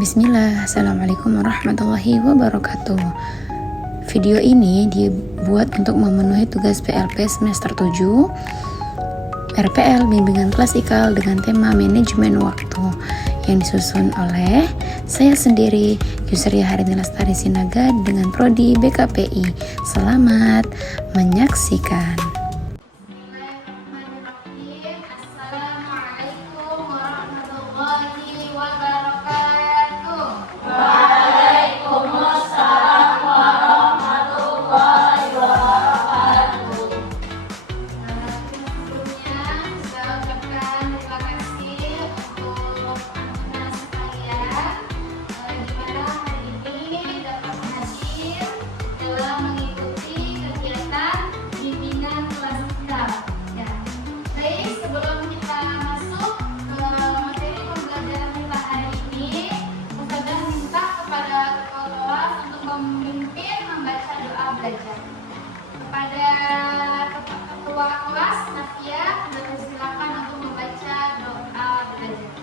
Bismillah, Assalamualaikum warahmatullahi wabarakatuh. Video ini dibuat untuk memenuhi tugas PLP semester 7 RPL Bimbingan Klasikal dengan tema Manajemen Waktu yang disusun oleh saya sendiri, Yusria Harini Lestari Sinaga dengan Prodi BKPI. Selamat menyaksikan. Kepada ketua kelas Nafia, silakan untuk membaca doa belajar.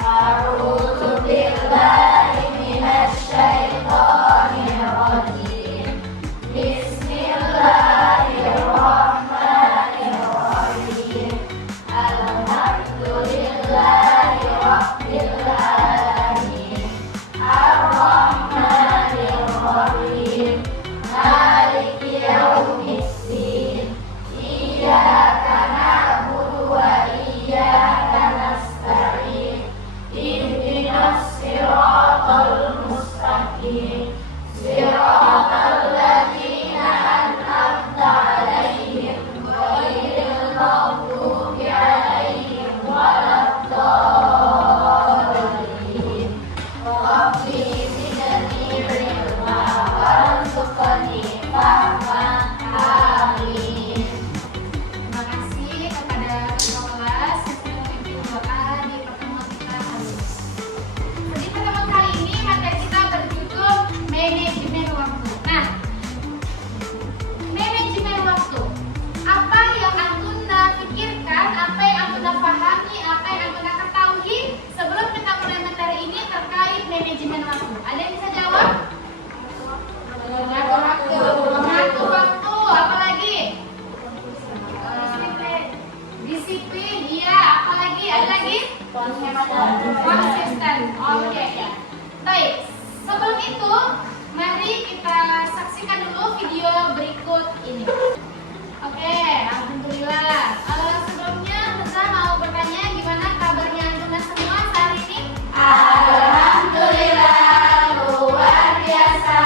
A'udzu billahi minasy syaithanir rajim. Bismillahirrahmanirrahim. Alhamdulillahi rabbil alamin. Ar-Rahmanir Rahim. Maliki yaumiddin. Iyyaka na'budu wa iyyaka nasta'in. Ihdinas siratal mustaqim. Siratal ladzina an'amta 'alaihim ghairil maghdubi 'alaihim waladdallin. Rabbi zidni ilma warzuqni fahman. Amin. Terima kasih kepada ketua kelas yang sudah memimpin doa di pertemuan kita hari ini. Di pertemuan kali ini materi kita berjudul manajemen waktu. Nah, manajemen waktu. Apa yang Antuna pikirkan, apa yang Antuna pahami, apa yang Antuna ketahui sebelum kita mulai materi ini terkait manajemen waktu? Ada yang bisa jawab? Mengatur waktu. Apa lagi? Disiplin. Iya. Apa lagi? Ada lagi? Konsisten. Oke. Baik. Sebelum itu, mari kita saksikan dulu video berikut ini. Oke. Alhamdulillah. Sebelumnya, Tessa mau bertanya gimana kabarnya Antuna semua saat ini? Alhamdulillah. Luar biasa.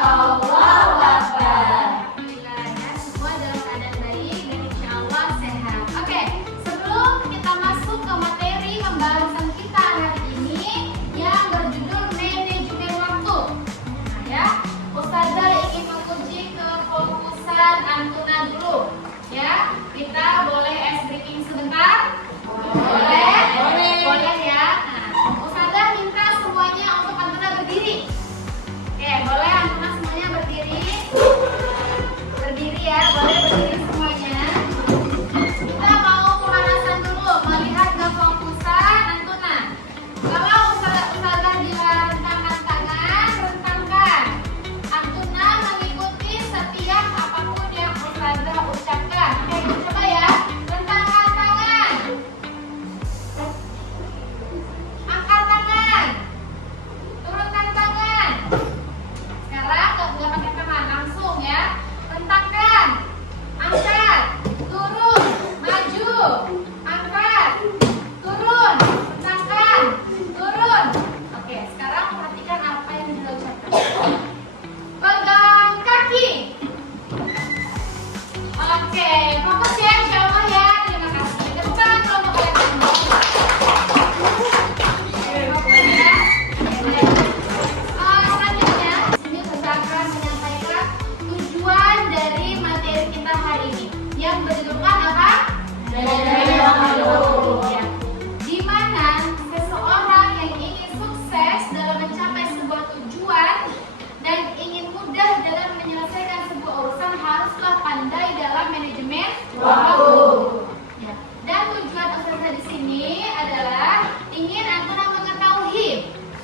Allahu Akbar. Alhamdulillah ya, semua dalam keadaan baik dan insya Allah sehat. Oke, sebelum kita masuk ke materi pembahasan kita hari ini yang berjudul manajemen waktu. Nah ya, Ustazah ingin menguji kefokusan Antuna dulu. Ya, kita boleh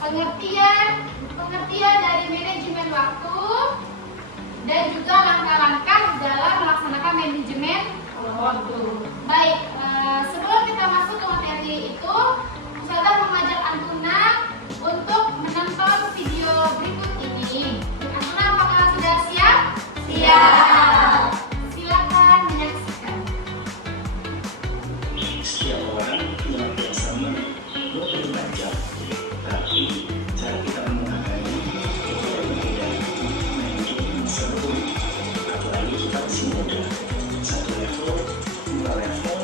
pengertian dari manajemen waktu, dan juga langkah-langkah dalam melaksanakan manajemen waktu. Baik, sebelum kita masuk ke materi itu, Ustazah mengajak Antuna untuk menonton video berikut ini. Antuna, apakah sudah siap? Siap. Silakan menyaksikan. Setiap orang punya waktu yang sama 24 jam, tapi cara kita menggunakannya itu berbeda. Mungkin sebelum apalagi kita masih muda, 1 level, 2 level,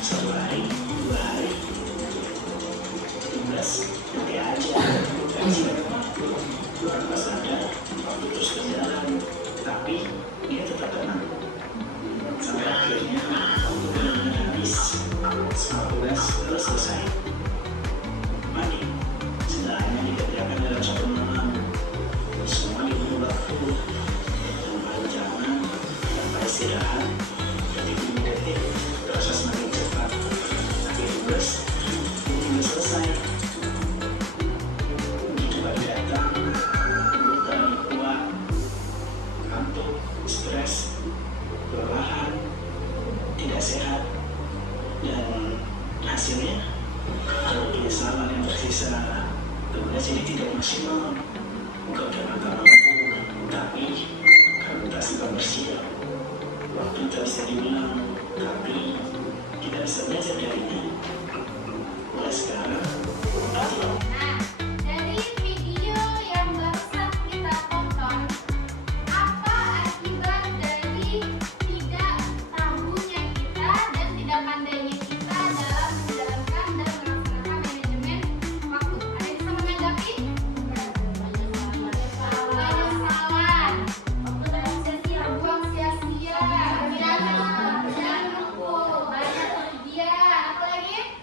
1 hari, 2 hari, tugas nanti aja, pas ada waktu terus berjalan, tapi dia tetap tenang sampai akhirnya waktu benar-benar habis. Semua tugas telah selesai. Mandi, segalanya dikerjakan dalam 1 malam. Semua diberi waktu, tanpa rencana, tanpa istirahat, dan detik terasa semakin cepat. Tapi tugas selesai. Begitu pagi datang, bukan kuat, kantuk, stres, kelelahan, tidak sehat, dan hasilnya kalau penyesalan yang tersisa. Tugas ini tidak maksimal, bukan karena tak mampu, tapi karena tak sempat bersiap. Waktu tak bisa diulang, tapi kita bisa belajar darinya. Mulai sekarang, atau Nah, dari video yang barusan kita tonton, apa akibat dari tidak tahunya kita dan tidak pandainya kita dalam menjalankan dan melaksanakan manajemen waktu? Ada yang bisa menanggapi? Penyesalan, buang sia-sia, jangan lupa, banyak kerugian, apa lagi?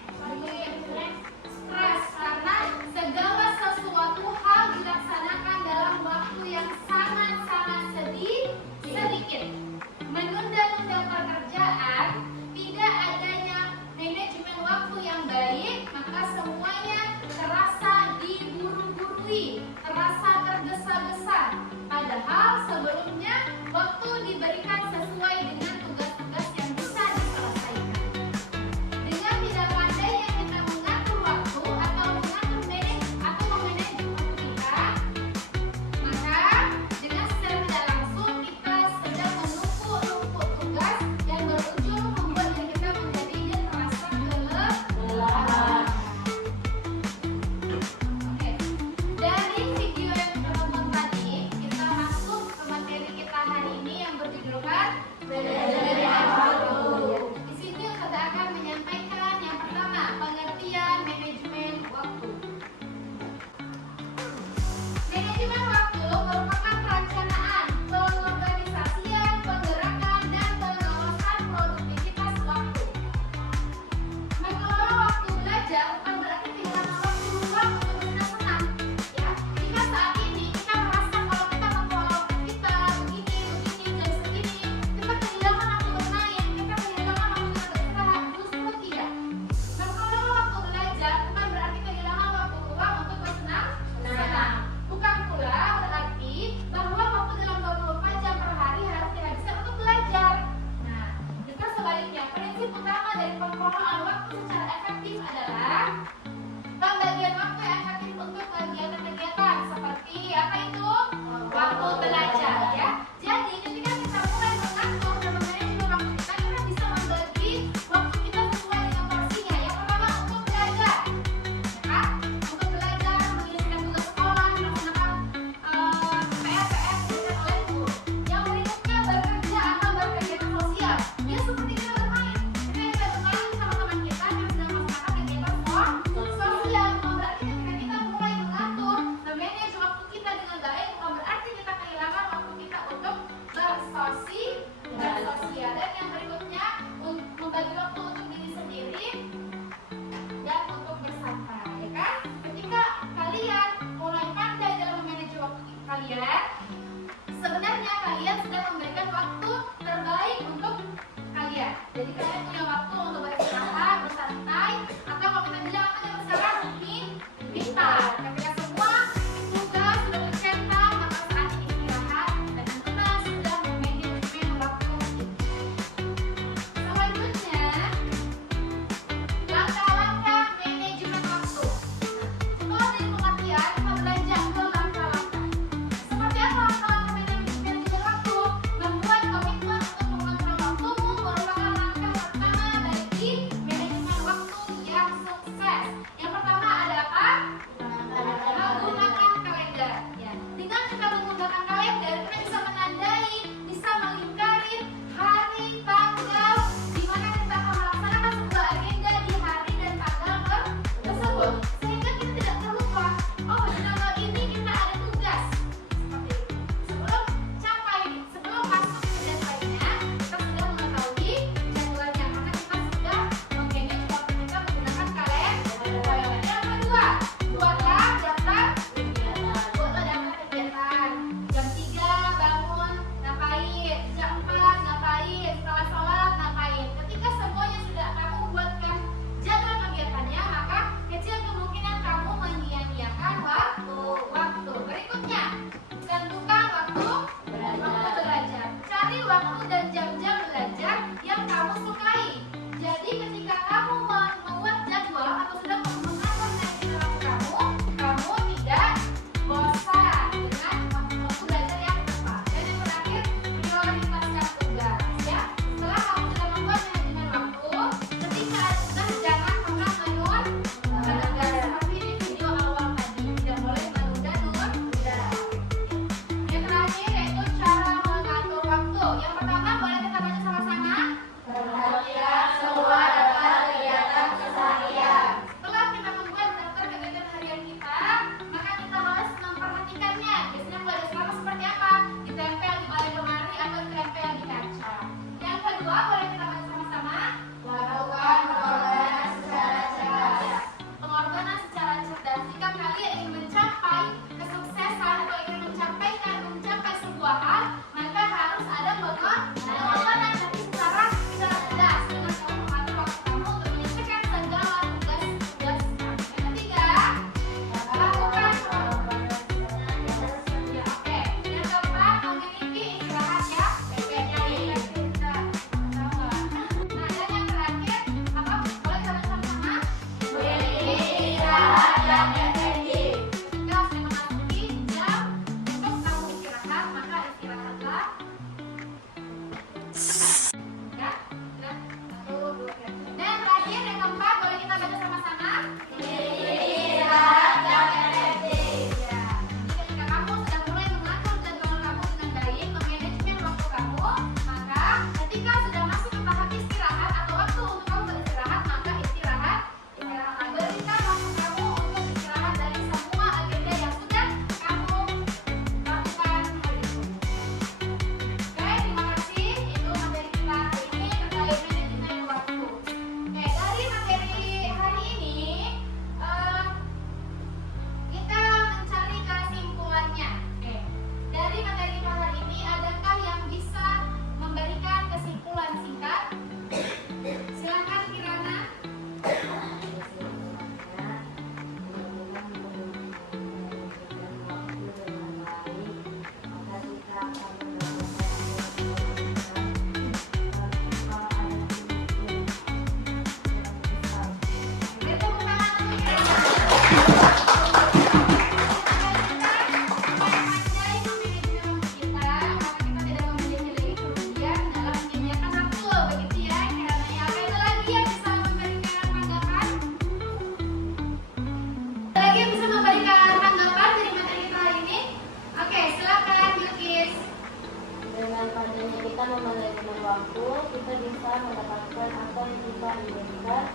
mendapatkan apa yang kita inginkan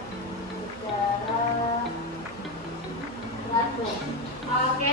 secara langsung. Oke,